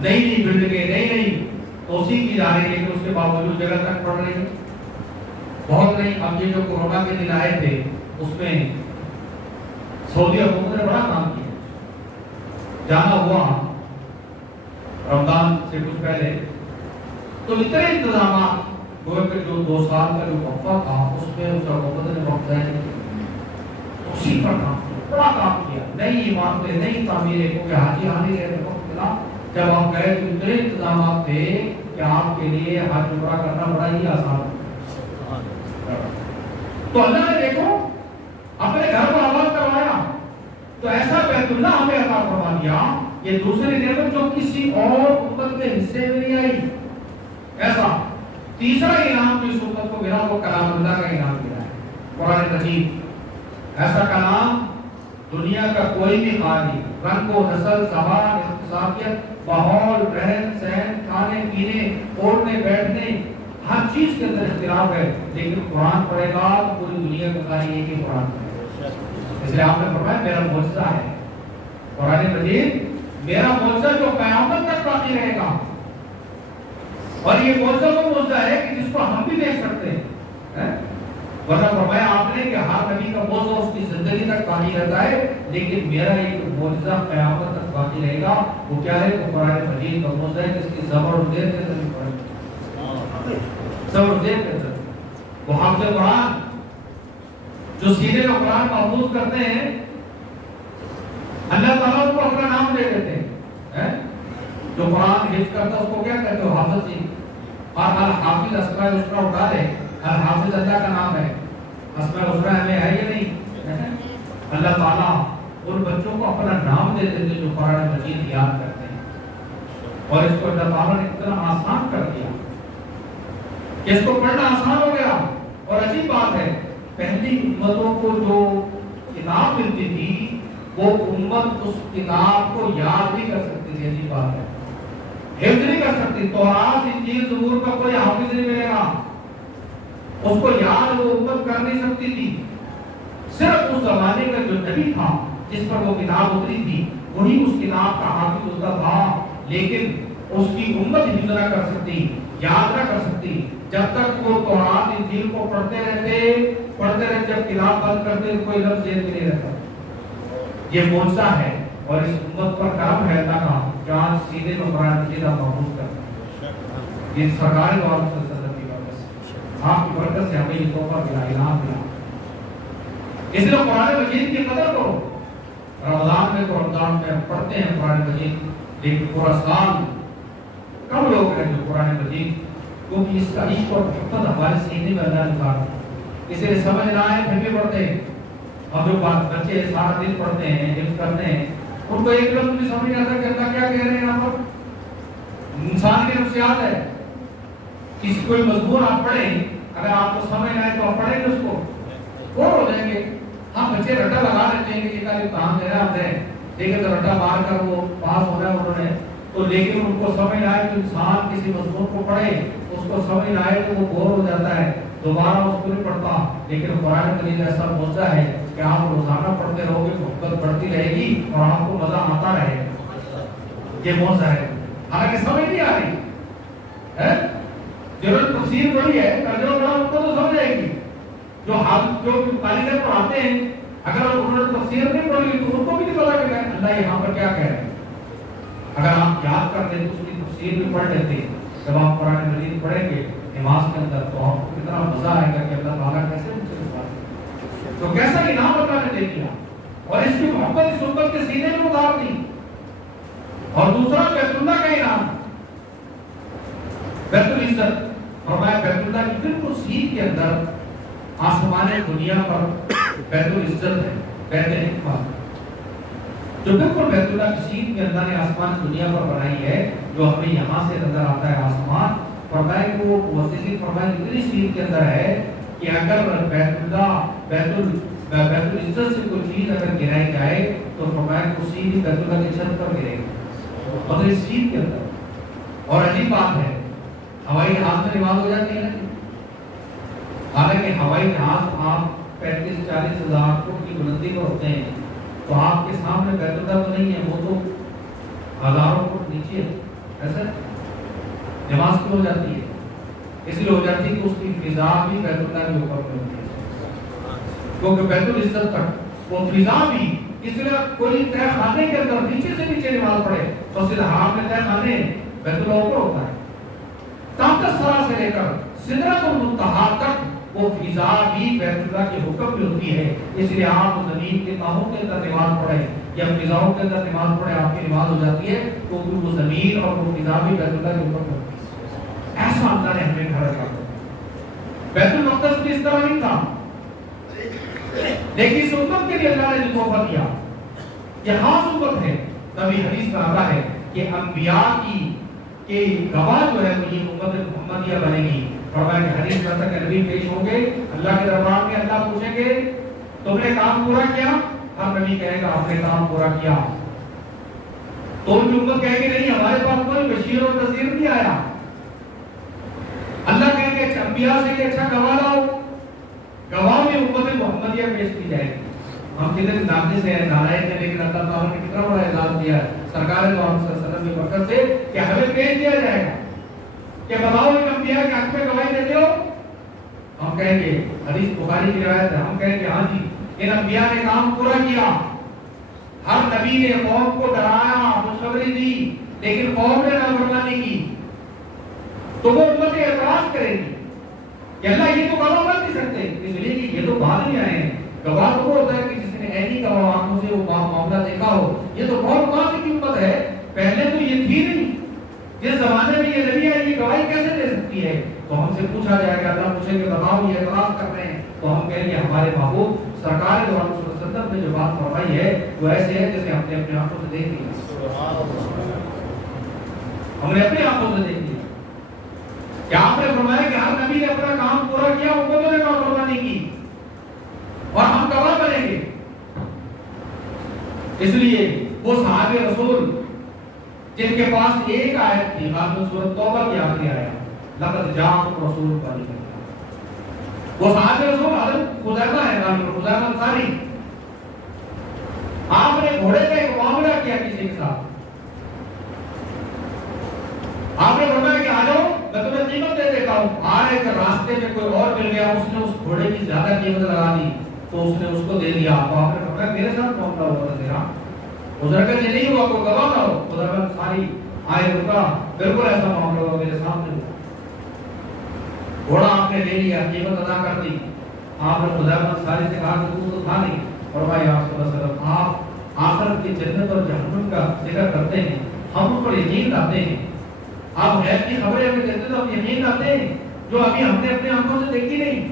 نئی بلڈنگیں نئی توسیع کی جا رہی ہے, کہ اس کے باوجود جگہ تک پڑ رہی ہے بہت نہیں. اب یہ جو کورونا کے دن آئے تھے اس میں سعودی حکومت نے بڑا کام کیا. جانا ہوا رمضان سے کچھ پہلے تو اتنے انتظامات ہوئے کہ جو 2 سال کا جو وقفہ تھا اس میں اس حکومت نے وقت ضائع نہیں کیا, اسی پر کام بڑا کام کیا. نئی عمارتیں, نئی تعمیریں, کیونکہ حاجی آنے گئے وقت ملا جب آپ گئے تو اتنے انتظامات تھے کہ آپ کے لیے حج عمرہ کرنا بڑا ہی آسان ہے. تو اللہ نے دیکھو اپنے گھر کو آباد کروایا, تو ایسا بیت اللہ ہمیں عطا فرما دیا. یہ دوسری نعمت جو کسی اور امت کے حصے میں نہیں آئی. ایسا تیسرا انعام جو اس امت کو ملا وہ کلام اللہ کا انعام ملا ہے, قرآن مجید. ایسا کلام دنیا کا کوئی بھی قاری رنگ و نسل, زبان, اختصاصیت, ماحول, رہن سہن, کھانے پینے, اوڑھنے بیٹھنے, ہر چیز کے اندر اختلاف ہے, لیکن قرآن پڑھے گا تو پوری دنیا کا قاری ایک ہی قرآن ہے. اس لیے آپ نے فرمایا میرا معجزہ ہے قرآن مجید, میرا معجزہ جو قیامت تک باقی رہے گا. اور یہ معجزہ وہ معجزہ ہے کہ جس کو ہم بھی دیکھ سکتے ہیں. ورنہ فرمایا آپ نے کہ ہر نبی کا معجزہ اس کی زندگی تک باقی رہتا ہے, لیکن میرا ایک معجزہ قیامت تک باقی رہے گا. وہ کیا ہے؟ وہ قرآن مجید کا معجزہ ہے جس کی زبر و زیر کے اندر زبر و زیر کے اندر وہ حافظ قرآن جو سینے میں قرآن محفوظ کرتے ہیں, اللہ تعالیٰ کو اپنا نام دے دیتے ہیں. جو قرآن حفظ کرتا ہے اس کو کیا کہتے ہو؟ حافظ جی. اور الحافظ اسماء الحسنی اٹھا لے, الحافظ اللہ کا نام ہے, اسماء الحسنی ہمیں ہے یا نہیں؟ اللہ تعالیٰ ان بچوں کو اپنا نام دے دیتے جو قرآن مجید یاد کرتے ہیں. اور اس کو اللہ تعالیٰ نے اتنا آسان کر دیا کہ اس کو پڑھنا آسان ہو گیا. اور عجیب بات ہے, پہلی امتوں کو جو کتاب ملتی تھی وہ امت اس کتاب کو یاد نہیں کر سکتی تھی. عجیب بات ہے, حفظ نہیں کر سکتی. تورات, انجیل, زبور کا کوئی حافظ نہیں ملے گا, اس کو یاد وہ امت کر نہیں سکتی تھی. صرف اس زمانے کا جو نبی تھا جس پر وہ کتاب اتری تھی وہی اس کتاب کا حافظ ہوتا تھا, لیکن اس کی امت حفظ نہ کر سکتی, یاد نہ کر سکتی جب تک وہ تورات, انجیل کو پڑھتے رہتے. جب کتاب بند کرتے کوئی لفظ ذہن میں نہیں رہتا. یہ معجزہ ہے اور اس امت پر کرم ہے اللہ کا کہ آج سیدھے میں قرآن مجید محفوظ کرتے ہیں. یہ سرکار دو عالم صلی اللہ علیہ وسلم کی برکت سے, آپ کی برکت سے ہمیں یہ تحفہ ملا, انعام ملا. اس لیے قرآن مجید کی قدر کرو. رمضان میں تو رمضان میں پڑھتے ہیں قرآن مجید, لیکن پورا سال کم لوگ ہیں جو قرآن مجید, کیونکہ اس کا عشق اور محبت ہمارے سینے میں اللہ نے ڈالا. اس لیے سمجھ نہ آئے پھر بھی پڑھتے ہیں. اب جو بچے سارا دن پڑھتے ہیں, حفظ کرتے ہیں, ان کو ایک لفظ بھی سمجھ نہیں آتا کہ اللہ کیا کہہ رہے ہیں. یہاں پر انسان کے نفسیات ہے, کسی کوئی مضمون آپ پڑھیں, اگر آپ کو سمجھ نہ آئے تو آپ پڑھیں گے اس کو, بور ہو جائیں گے. ہاں بچے رٹا لگا لیتے ہیں کہ کل امتحان دے رہے ہم نے, لیکن تو رٹا مار کر وہ پاس ہو رہا ہے انہوں نے, تو لیکن ان کو سمجھ نہ آئے تو انسان کسی مضمون کو پڑھے, اس کو سمجھ نہ آئے تو وہ بور ہو جاتا ہے, دوبارہ اس کو نہیں پڑھتا. لیکن قرآن مجید ایسا معجزہ ہے کہ آپ روزانہ پڑھتے رہو گے محبت بڑھتی رہے گی اور آپ کو مزہ آتا رہے گا. یہ موضوع ہے. حالانکہ سمجھ نہیں آ رہی ہے. ضرورت تفسیر بڑی ہے, ترجمہ بڑا ان کو تو سمجھ آئے گی. جو طالب پڑھاتے ہیں اگر انہوں نے تفسیر نہیں پڑھی تو ان کو بھی نہیں پتا کہ اللہ یہاں پر کیا کہہ رہے ہیں. اگر آپ یاد کرتے تو اس کی تفسیر بھی پڑھ لیتے. جب آپ قرآن مجید پڑھیں گے نماز کے اندر تو آپ کو کتنا مزہ آئے گا کہ اللہ تعالیٰ کیسے ان سے بات, تو کیسا انعام اللہ نے دے دیا اور اس کی محبت اس امت کے سینے میں اتار دی. اور دوسرا بیت اللہ کا انعام, بیت العزت. فرمایا بیت اللہ کی بالکل سیدھ کے اندر آسمان دنیا پر بیت العزت ہے, بیت حکمت, جو بالکل بیت اللہ کی سیدھ کے اللہ نے آسمان دنیا پر بنائی ہے, جو ہمیں یہاں سے نظر آتا ہے آسمان. فرمایا کہ وہ مؤسسین فرمایا اتنی سیدھ کے اندر ہے کہ اگر بیت اللہ بیت العزت سے کوئی چیز اگر گرائی جائے تو فرمایا کہ وہ سیدھی بیت اللہ کی چھت پر گرے گی, مطلب اس سیدھ کے اندر. اور عجیب بات ہے, ہوائی جہاز میں نماز ہو جاتی ہے. حالانکہ ہوائی جہاز آپ 35-40 ہزار فٹ کی بلندی پر ہوتے ہیں تو آپ کے سامنے بیت اللہ تو نہیں ہے, وہ تو ہزاروں فٹ نیچے ہے. ایسا نماز کیوں ہو جاتی ہے؟ اس لیے ہو جاتی ہے کہ اس کی فضا بھی بیت اللہ کے اوپر میں ہوتی ہے, کیونکہ بیت العزت تک وہ فضا بھی. اس لیے کوئی تہ خانے کے اندر نیچے سے نیچے نماز پڑھے تو سیدھا حرام میں تہ خانے بیت اللہ اوپر ہوتا ہے. طاقت سرا سے لے کر سدرۃ المنتہا تک وہ فضا بھی بیت اللہ کے حکم میں ہوتی ہے. اس لیے آپ زمین کے تہوں کے اندر نماز پڑھیں یا فضاؤں کے اندر نماز پڑھیں, آپ کی نماز ہو جاتی ہے, کیونکہ وہ زمین اور وہ فضا بھی بیت اللہ کے حکم میں ہوتی ہے. ایسا اللہ نے ہمیں گھر رکھا. بیت المقدس بھی اس طرح نہیں تھا, لیکن اس امت کے لیے اللہ نے جو تحفہ دیا یہ خاص امت ہے. نبی حدیث میں آتا ہے کہ انبیاء کی گواہ جو ہے وہ یہ امت محمدیہ بنے گی. فرمایا کہ حدیث میں آتا ہے کہ نبی پیش ہوں گے اللہ کے دربار میں, اللہ پوچھیں گے تم نے کام پورا کیا؟ ہر نبی کہے گا ہم نے کام پورا کیا. تو ان کی امت کہے گی نہیں ہمارے پاس کوئی بشیر اور نذیر نہیں آیا. اللہ کہیں گے انبیاء سے کہ اچھا گواہ لاؤ, گواہ میں امت محمدیہ پیش کی جائے گی. ہم کتنے ناقص ہیں, نالائق ہیں, لیکن اللہ تعالیٰ نے کتنا بڑا اعزاز دیا ہے سرکار دو عالم صلی اللہ علیہ وسلم کی برکت سے کہ ہمیں پیش کیا جائے گا کہ بتاؤ ان انبیاء کے حق میں گواہی دیتے ہو. ہم کہیں گے, حدیث بخاری کی روایت ہے, ہم کہیں گے ہاں جی ان انبیاء نے کام پورا کیا. ہر نبی نے قوم کو ڈرایا, خوشخبری دی, لیکن قوم نے نافرمانی کی. تو وہ امت اعتراض کرے گی کہ اللہ یہ تو گواہ بن نہیں سکتے, اس لیے کہ یہ تو بعد میں آئے ہیں. گواہ تو وہ ہوتا ہے کہ جس نے ایسی گواہ آنکھوں سے وہ معاملہ دیکھا ہو. یہ تو بہت بعد کی امت ہے, پہلے تو یہ تھی نہیں. جس زمانے میں یہ نبی ہے یہ گواہی کیسے دے سکتی ہے؟ تو ہم سے پوچھا جائے گا, اللہ پوچھے کہ بتاؤ یہ اعتراض کر رہے ہیں, تو ہم کہیں گے ہمارے محبوب سرکار دو عالم صلی اللہ علیہ وسلم نے جو بات فرمائی ہے وہ ایسے ہے جیسے ہم نے اپنے آنکھوں سے دیکھ لیا. ہم نے اپنی آنکھوں سے دیکھ لیا کہ آپ نے فرمایا کہ ہر نبی نے اپنا کام پورا کیا, امتوں نے نافرمانی کی, اور ہم گواہ بنیں گے. اس لیے وہ صحابہ رسول جن کے پاس ایک آیت تھی, خاص سورۃ توبہ کی آخری آیت لقد جاءکم رسول من انفسکم, وہ صحابہ رسول حضرت خزیمہ ہے, خزیمہ انصاری. آپ نے گھوڑے کا ایک معاملہ کیا کسی کے ساتھ, آپ نے فرمایا کہ آ جاؤ میں تمہیں قیمت دے دیتا ہوں. آ رہے کہ راستے میں کوئی اور مل گیا, اس نے اس گھوڑے کی زیادہ قیمت لگا دی تو اس نے اس کو دے دیا. تو آپ نے فرمایا میرے ساتھ معاملہ ہوا تھا تیرا, بزرگ نے نہیں ہوا, کوئی گواہ نہ ہو. بزرگ ساری آئے رکا, بالکل ایسا معاملہ ہوا میرے سامنے ہوا. گھوڑا آپ نے لے لیا, قیمت ادا کر دی. آپ نے خزیمہ ساری سے کہا کہ تو تھا نہیں. فرمایا آپ صلی اللہ علیہ وسلم آپ آخرت کی جنت اور جہنم کا ذکر کرتے ہیں, ہم ان پر یقین لاتے ہیں. آپ غیب کی خبریں ہمیں دیتے تو ہم یقین لاتے ہیں جو ابھی ہم نے اپنے آنکھوں سے دیکھی نہیں.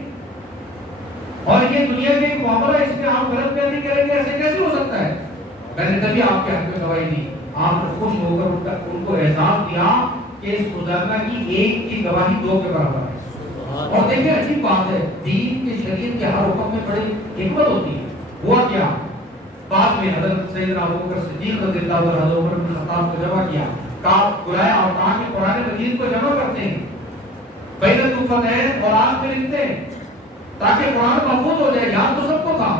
اور یہ دنیا کے ایک معاملہ, اس میں آپ غلط بیان نہیں کریں گے, ایسے کیسے ہو سکتا ہے؟ میں نے تبھی آپ کے حق میں گواہی دی. آپ نے خوش ہو کر ان کو احساس دیا کہ اس خزیمہ کی ایک کی گواہی 2 کے برابر ہے. اور دیکھیں اچھی بات ہے, دین کے شریعت کے ہر حکم میں بڑی حکمت ہوتی ہے. ہوا کیا, بعد میں حضرت سیدنا ابوبکر صدیق رضی اللہ عنہ حضرت عمر بن خطاب کو جمع کیا, کہا بلایا اور کہا کہ قرآن مجید کو جمع کرتے ہیں, بین الطفتین اور آج میں لکھتے ہیں تاکہ قرآن محفوظ ہو جائے. یاد تو سب کو تھا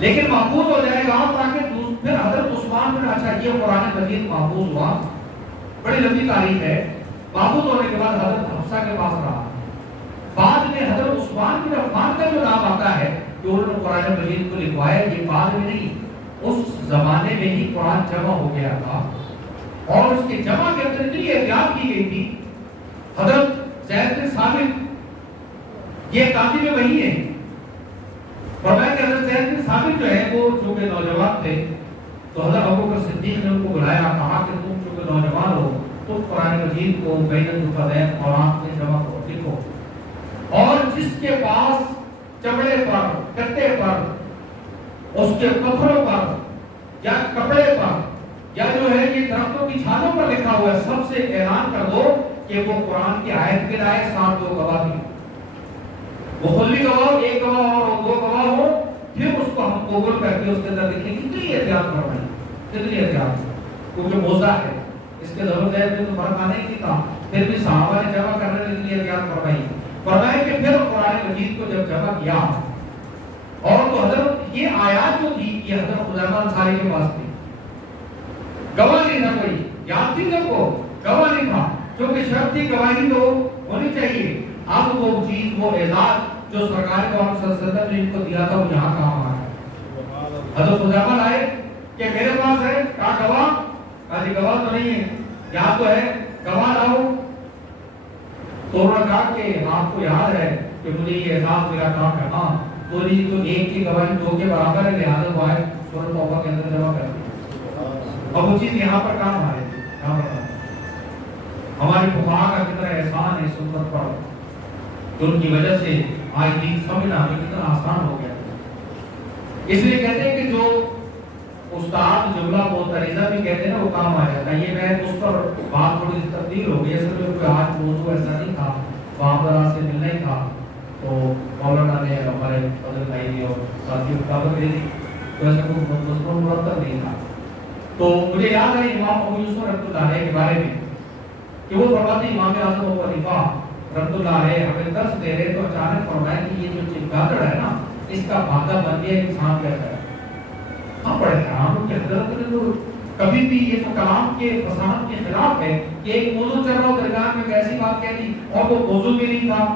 لیکن محفوظ ہو جائے گا تاکہ پھر حضرت عثمان بن، اچھا یہ قرآن مجید محفوظ ہوا، بڑی لمبی تاریخ ہے، محفوظ ہونے کے بعد حضرت حفصہ کے پاس رہا، بعد میں حضرت عثمان بن عفان کا جو نام آتا ہے کہ انہوں نے قرآن مجید کو لکھوایا، یہ بعد میں نہیں، اس زمانے میں ہی قرآن جمع ہو گیا تھا، اور اس کے جمع کے اندر اتنی احتیاط کی گئی تھی۔ حضرت زید بن ثابت یہ کاتب وحی ہے، فرمایا کہ حضرت زید بن ثابت جو ہے وہ چونکہ نوجوان تھے تو حضرت ابوبکر صدیق نے ان کو بلایا، کہا کہ تم چونکہ نوجوان ہو تم قرآن مجید کو بین الفدین قرآن میں جمع کرو، لکھو، اور جس کے پاس چمڑے پر، کٹے پر، اس کے پتھروں پر یا کپڑے پر یا جو ہے یہ درختوں کی چھالوں پر لکھا ہوا ہے، سب سے اعلان کر دو کہ وہ قرآن کی آیت کے لائے، ساتھ دو گواہ بھی، وہ خلی گواہ، ایک گواہ اور دو گواہ ہو، پھر اس کو ہم قبول کر کے اس کے اندر لکھیں۔ کتنی احتیاط کر رہے ہیں، کتنی احتیاط، کیونکہ موضع ہے، اس کے ضرورت ہے تو فرق آنے کی تھا، پھر بھی صحابہ نے جمع کرنے میں اتنی احتیاط فرمائی۔ فرمایا کہ پھر قرآن مجید کو جب جمع کیا، اور تو حضرت یہ آیات جو تھی یہ حضرت خزیمہ انصاری کے پاس تھی، گواہ نہیں تھا کوئی، یاد تھی سب کو، گواہ نہیں تھا، کیونکہ شرط تھی گواہی تو ہونی چاہیے۔ اب وہ چیز، وہ اعزاز جو سرکار کو صلی اللہ علیہ وسلم نے ان کو دیا تھا وہ یہاں کام آ ہے۔ حضرت خزیمہ لائے کہ میرے پاس ہے، کہا گواہ، آج گواہ تو نہیں ہے، یہاں تو ہے، گواہ لاؤ۔ تو انہوں نے کہا کہ آپ کو یاد ہے کہ مجھے یہ احساس میرا کام ہے، ہاں تو نہیں تو ایک کی گواہی دو کے برابر ہے، لہٰذا وہ آئے سورۃ توبہ کے اندر جمع کر دی، اور وہ چیز یہاں پر کام آئے، یہاں پر ہماری فقہاء کا کتنا احسان ہے سنت پر، تو ان کی وجہ سے آج دین سمجھنا ہمیں کتنا آسان ہو گیا۔ اس لیے کہتے ہیں کہ جو استاد جملہ معترضہ بھی کہتے ہیں نا وہ کام آ جاتا ہے۔ یہ میں اس پر بات تھوڑی سی تبدیل ہو گئی، اصل میں کوئی آج موضوع ایسا نہیں تھا، وہاں پر آپ سے ملنا ہی تھا، تو مولانا نے ہمارے فضل بھائی نے اور ساتھیوں کو دعوت دے دی، تو ایسا کوئی مضمون مرتب نہیں تھا۔ تو مجھے یاد ہے امام ابو یوسف رحمۃ اللہ علیہ کے بارے میں کہ وہ فرماتے ہیں امام اعظم ابو حنیفہ رحمۃ اللہ علیہ ہمیں درس دے رہے تو اچانک فرمایا کہ یہ جو چمگادڑ ہے نا اس کا بھاگا بن گیا انسان کیسا ہے۔ ہاں بڑے حیران کہ حضرت نے تو کبھی بھی یہ تو کلام کے فصاحت کے خلاف ہے کہ ایک موضوع چل رہا ہو درمیان میں ایسی بات کہہ دی اور وہ موضوع بھی نہیں تھا۔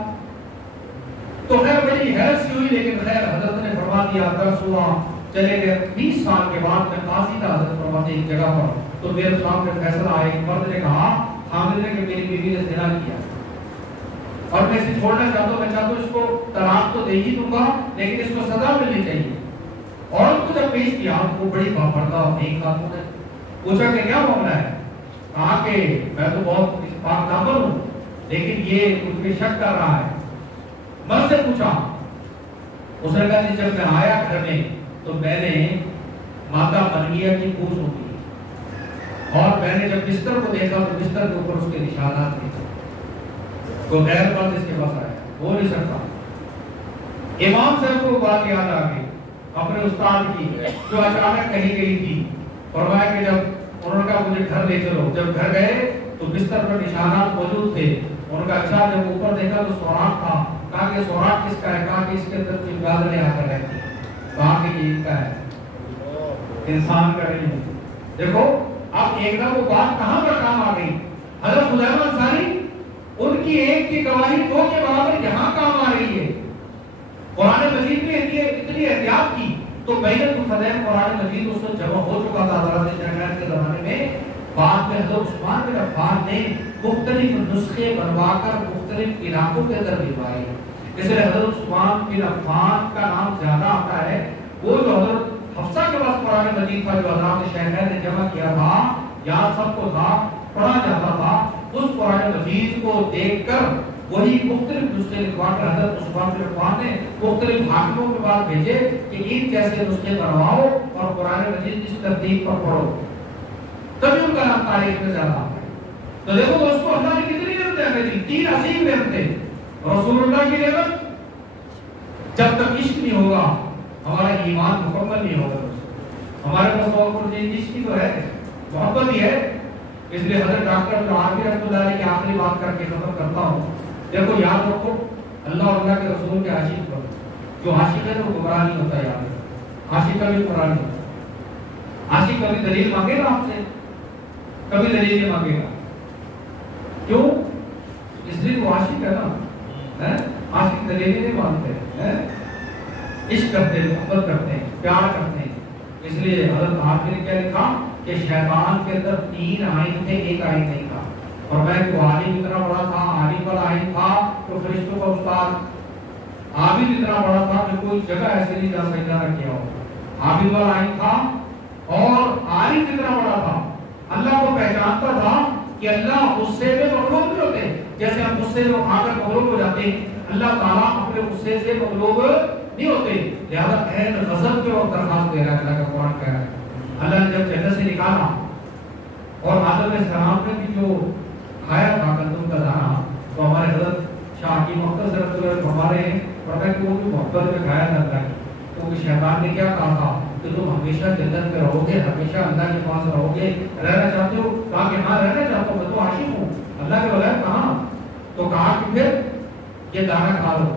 تو خیر بڑی حیرت سی ہوئی، لیکن خیر حضرت نے فرما دیا، درس ہوا، چلے گئے۔ 20 سال کے بعد میں قاضی تھا، حضرت فرماتے ایک جگہ پر، تو میرے سامنے فیصلہ آیا، ایک مرد نے کہا حامد نے کہ میری بیوی نے زنا کیا اور میں اسے چھوڑنا چاہتا ہوں، میں چاہتا ہوں اس کو طلاق تو دے ہی دوں گا لیکن اس کو سزا ملنی چاہیے۔ عورت کو جب پیش کیا وہ بڑی باپردہ اور نیک خاتون نے پوچھا کہ کیا معاملہ ہے، کہا کہ میں تو بہت پاک دامن ہوں لیکن یہ کچھ بھی شک کر رہا ہے۔ مرد سے پوچھا، اس نے کہا کہ جب میں آیا گھر میں تو میں نے مادہ منگیا کی پوچھ ہوتی اور میں نے جب بستر کو دیکھا تو بستر کے اوپر اس کے نشانات تھے، تو غیر مرد اس کے پاس آیا، ہو نہیں سکتا۔ امام صاحب کو بات یاد آ گئی اپنے استاد کی جو اچانک کہی گئی تھی، فرمایا کہ جب انہوں نے کہا مجھے گھر لے چلو، جب گھر گئے تو بستر پر نشانات موجود تھے، انہوں نے کہا اچھا، جب اوپر دیکھا تو سوراخ تھا، کہا کہ سوراخ کس کا ہے، کہا کہ اس کے اندر چمگادڑیں آ کر رہتی، کہا کہ یہ ان کا ہے، انسان کا نہیں ہے۔ دیکھو اب ایک دم وہ بات کہاں پر کام آ گئی، حضرت خزیمہ انصاری ان کی ایک کی گواہی دو کے برابر یہاں کام آ رہی ہے۔ قرآن مجید میں اتنی احتیاط کی تو بین الفدین قرآن مجید اس وقت جمع ہو چکا تھا حضرت شہنشاہ کے زمانے میں۔ بعد میں حضرت عثمان بن عفان نے مختلف نسخے بنوا کر مختلف علاقوں کے اندر بھجوائے، اس لیے حضرت عثمان بن عفان کا نام زیادہ آتا ہے۔ وہ جو حضرت حفصہ کے پاس قرآن مجید تھا جو حضرت شہنشاہ نے جمع کیا تھا، یہاں سب کو تھا، پڑھا جاتا تھا، اس قرآن مجید کو دیکھ کر وہی مختلف نسخے لکھوا کر حضرت عثمان بن عفان نے مختلف حاکموں کے پاس بھیجے کہ ان جیسے نسخے بنواؤ اور قرآن مجید اس ترتیب پر پڑھو، تبھی ان کا نام تاریخ میں زیادہ آتا ہے۔ تو دیکھو دوستو اللہ نے کتنی نعمتیں ہمیں دی، 3 عظیم نعمتیں۔ رسول اللہ کی نعمت، جب تک عشق نہیں ہوگا ہمارا ایمان مکمل نہیں ہوگا۔ ہمارے پاس اور عشق تو ہے، محبت ہی ہے۔ اس لیے حضرت ڈاکٹر عارفی رحمۃ اللہ علیہ کی آخری بات کر کے ختم کرتا ہوں۔ دیکھو یاد رکھو اللہ اور اللہ کے رسول کے عاشق پر، جو عاشق ہے وہ گمراہ نہیں ہوتا، یاد رکھو عاشق کبھی قرآن عاشق کبھی دلیل مانگے گا آپ سے؟ کبھی دلیل نہیں مانگے گا. کیوں؟ اس لیے وہ عاشق ہے نا. عاشق دلیل نہیں مانگتے ہیں، عشق کرتے ہیں، محبت کرتے ہیں، پیار کرتے ہیں. اس لیے حضرت حافظ نے کیا لکھا کہ شیطان کے اندر 3 آئین تھے، ایک آئین نہیں تھا. اور میں کہ عالم اتنا بڑا تھا، عالم والا آئین تھا تو فرشتوں کا استاد. عابد اتنا بڑا تھا کہ کوئی جگہ ایسے نہیں جا سجدہ نہ کیا ہو. عابد والا آئین تھا. اور عارف اتنا بڑا تھا، اللہ کو پہچانتا تھا کہ اللہ غصے میں مغلوب نہیں ہوتے. جیسے ہم غصے میں آ کر مغلوب ہو جاتے ہیں، اللہ تعالیٰ اپنے غصے سے مغلوب نہیں ہوتے. لہذا عین غضب کے وقت درخواست دے رہا ہے. اللہ کا قرآن کہہ رہا ہے اللہ نے جب جنت سے نکالا اور آدم علیہ السلام نے بھی جو کھایا تھا گندم کا دانہ، تو ہمارے حضرت شاہ کی مختصر ہمارے پڑھا کہ وہ بھی محبت میں کھایا جاتا ہے. کیونکہ شیطان نے کیا کہا تھا کہ تم ہمیشہ جنت میں رہو گے، ہمیشہ اللہ کے پاس رہو گے. رہنا چاہتے ہو؟ کہا کہ ہاں رہنا چاہتا ہوں، میں تو عاشق ہوں اللہ کے بغیر. کہاں؟ تو کہا کہ پھر یہ دانہ کھا لو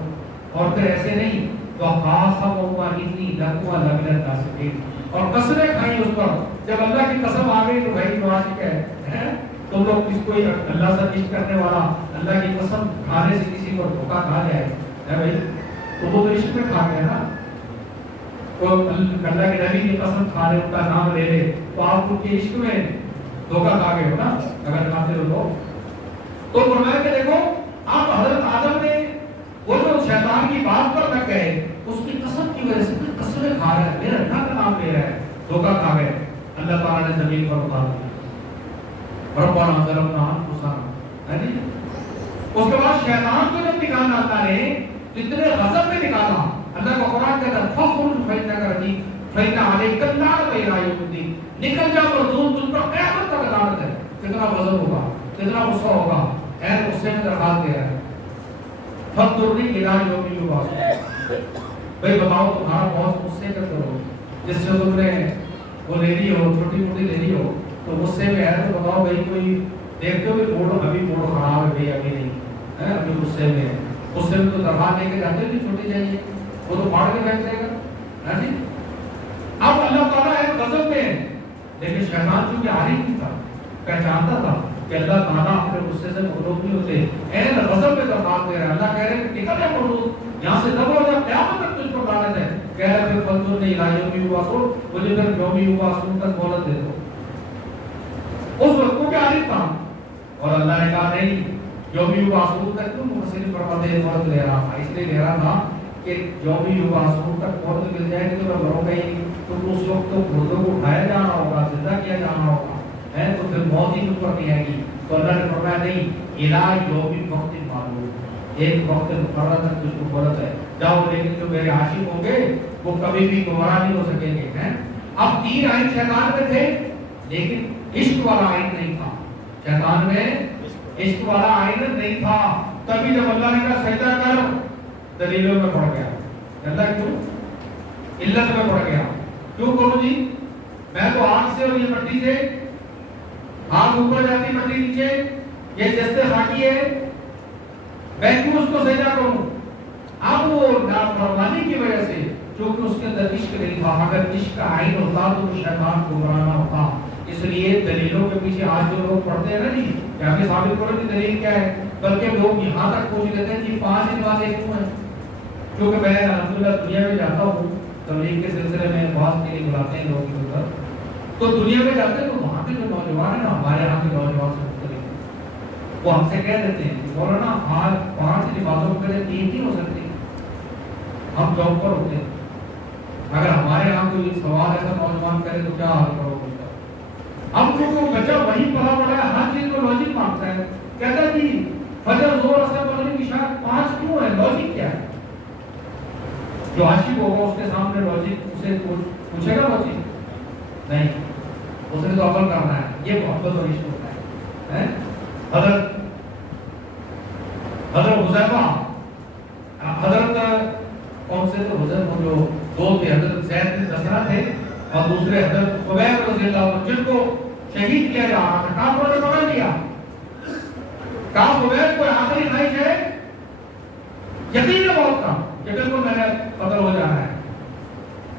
اور پھر ایسے نہیں تو خاص اتنی لقوا لگنے کا سکے اور قسمیں کھائیں اس پر. جب اللہ کی قسم آ گئی تو بھائی تو عاشق ہے. تم لوگ کس کوئی اللہ سے عشق کرنے والا اللہ کی قسم کھانے سے کسی کو دھوکہ کھا جائے بھائی تو وہ تو عشق میں کھا گیا نا. تو اللہ کے نبی کی قسم کھا لے، ان کا نام لے لے تو آپ ان کے عشق میں دھوکہ کھا گئے ہو نا اگر کھاتے ہو تو. فرمایا کہ دیکھو آپ حضرت آدم نے وہ جو شیطان کی بات پر نہ کہے، اس کی قسم کی وجہ سے قسمیں کھا رہا ہے، میرا اللہ کا نام لے رہا ہے، دھوکہ کھا گئے. اللہ تعالیٰ نے زمین پر اتار دیا ربنا ظلمنا انفسنا. اس کے بعد شیطان کو جب نکالنا اللہ نے اتنے غضب میں نکالا. اللہ کا قرآن کہتا ہے فخر فإنک رجیم فإن علیک اللعنۃ إلی یوم الدین. نکل جا مردود، تم پر قیامت تک لعنت ہے. کتنا غضب ہوگا، کتنا غصہ ہوگا. اے غصے میں درخواست دے رہا ہے فَقْدُرْنِي إِلَىٰ يَوْمِ يُبْعَثُونَ. بھئی بتاؤ تمہارا بہت غصے کا کرو جس سے تم نے وہ لے لی ہو، چھوٹی موٹی لے لی ہو تو غصے میں ہے تو بتاؤ بھائی کوئی دیکھتے ہو کہ موڑ ابھی موڑ خراب ہے بھائی ابھی نہیں ابھی غصے میں ہے. غصے میں تو درخواست دے کے جاتے ہو چھوٹی چاہیے وہ تو پھاڑ کے بیٹھ جائے گا. جی اب اللہ تعالیٰ ایک غضب میں ہے لیکن شیطان چونکہ عارف نہیں تھا، پہچانتا تھا کہ اللہ تعالیٰ اپنے غصے سے مغلوب نہیں ہوتے. این غضب میں درخواست دے رہے ہیں. اللہ کہہ رہے ہیں کہ نکل جا مردود یہاں سے دب ہو جا، قیامت تک تجھ پر لعنت ہے. کہہ رہے پھر فَانظُرْنِی إِلَىٰ يَوْمِ يُبْعَثُونَ، مجھے پھر یوم یبعثون تک مہلت دے دو. اس وقت کو کیا عارف تھا اور اللہ نے کہا نہیں یوم یبعثون تک تم مفسرین فرماتے ہیں مہلت لے رہا تھا. اس لیے لے رہا تھا کہ یوم یبعثون تک مہلت مل جائے گی تو میں مروں گا ہی. تو اس وقت تو مردوں کو اٹھایا جانا ہوگا، زندہ کیا جانا ہوگا تو پھر موت ہی مجھ پر نہیں آئے گی. تو اللہ نے فرمایا نہیں الہ یوم وقت معلوم، ایک وقت مقرر تک تجھ کو مہلت ہے. جاؤ لیکن جو میرے عاشق ہوں گے وہ کبھی بھی گمراہ نہیں ہو سکیں گے. اب 3 آئین شیطان میں تھے لیکن عشق والا آئین نہیں تھا. شیطان میں عشق والا آئین نہیں تھا. تبھی جب اللہ نے کہا سجدہ کر دلیلوں میں پڑ گیا. اللہ کیوں؟ علت میں پڑ گیا. کیوں کروں جی؟ میں تو آنکھ سے اور یہ مٹی سے آنکھ اوپر جاتی مٹی نیچے، یہ جستے خاکی ہے، میں کیوں اس کو سجدہ کروں؟ اب وہ نافرمانی کی وجہ سے چونکہ اس کے اندر عشق نہیں تھا. اگر عشق کا آئین ہوتا تو شیطان گمراہ نہ ہوتا. اس لیے دلیلوں کے پیچھے آج جو لوگ پڑھتے ہیں نا جی کہ ہمیں ثابت کرو کہ دلیل کیا ہے، بلکہ لوگ یہاں تک پوچھ لیتے ہیں کہ 5 نمازیں کیوں ہیں. کیونکہ میں الحمدللہ دنیا میں جاتا ہوں تبلیغ کے سلسلے میں بہت کے لیے بلاتے ہیں لوگ ادھر، تو دنیا میں جاتے ہیں تو وہاں کے جو نوجوان ہیں نا ہمارے یہاں کے نوجوان سے مختلف ہیں. وہ ہم سے کہہ دیتے ہیں کہ مولانا آج 5 نمازوں کے لیے 3 نہیں ہو سکتی. ہم جاب پر ہوتے ہیں، اگر ہمارے یہاں کوئی سوال ایسا نوجوان کرے تو کیا حل کرو گے؟ ہم کو بچہ وہی پڑھا پڑا ہے، ہر چیز کو لاجک مانگتا ہے. کہتا ہے جی فجر زور اثر مغرب عشاء 5 کیوں ہے؟ لاجک کیا ہے؟ جو عاشق ہوگا اس کے سامنے لاجک اسے پوچھے گا لاجک نہیں، اس نے تو عمل کرنا ہے. یہ محبت اور عشق ہوتا ہے. حضرت حذیفہ حضرت کون سے تو حضرت جو 2 تھے، حضرت زید بن دسرہ تھے اور دوسرے حضرت خبیب رضی اللہ عنہ جن کو شہید کیا جا رہا تھا. کافروں نے پکڑ لیا. کہا خبیب کوئی آخری خواہش ہے؟ یقین ہے بہت کا کہ بالکل میں نے قتل ہو جانا ہے.